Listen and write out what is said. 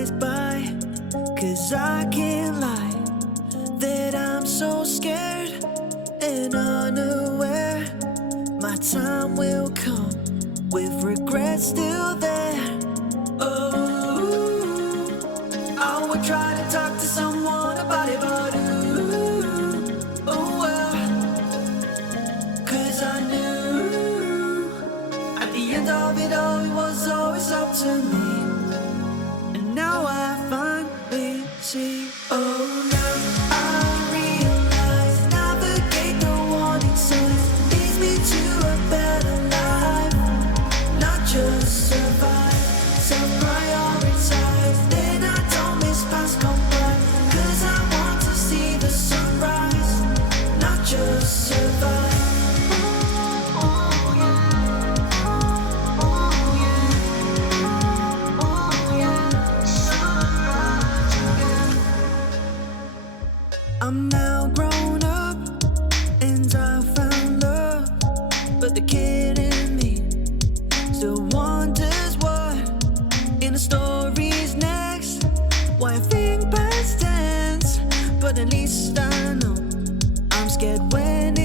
flies by, 'cause I can't lie that I'm so scared and unaware. My time will come with regret still there. Oh, I would try to talk to someone about it, but ooh, oh well, 'cause I knew at the end of it all it was always up to me. And now I finally see. Oh, now I realize, navigate the warning signs leads me to a better life, not just survive. So prioritize, then I don't miss past come by, 'cause I want to see the sunrise, not just survive. I'm now grown up and I found love, but the kid in me still wonders what in the story's next. Why I think past tense, but at least I know I'm scared when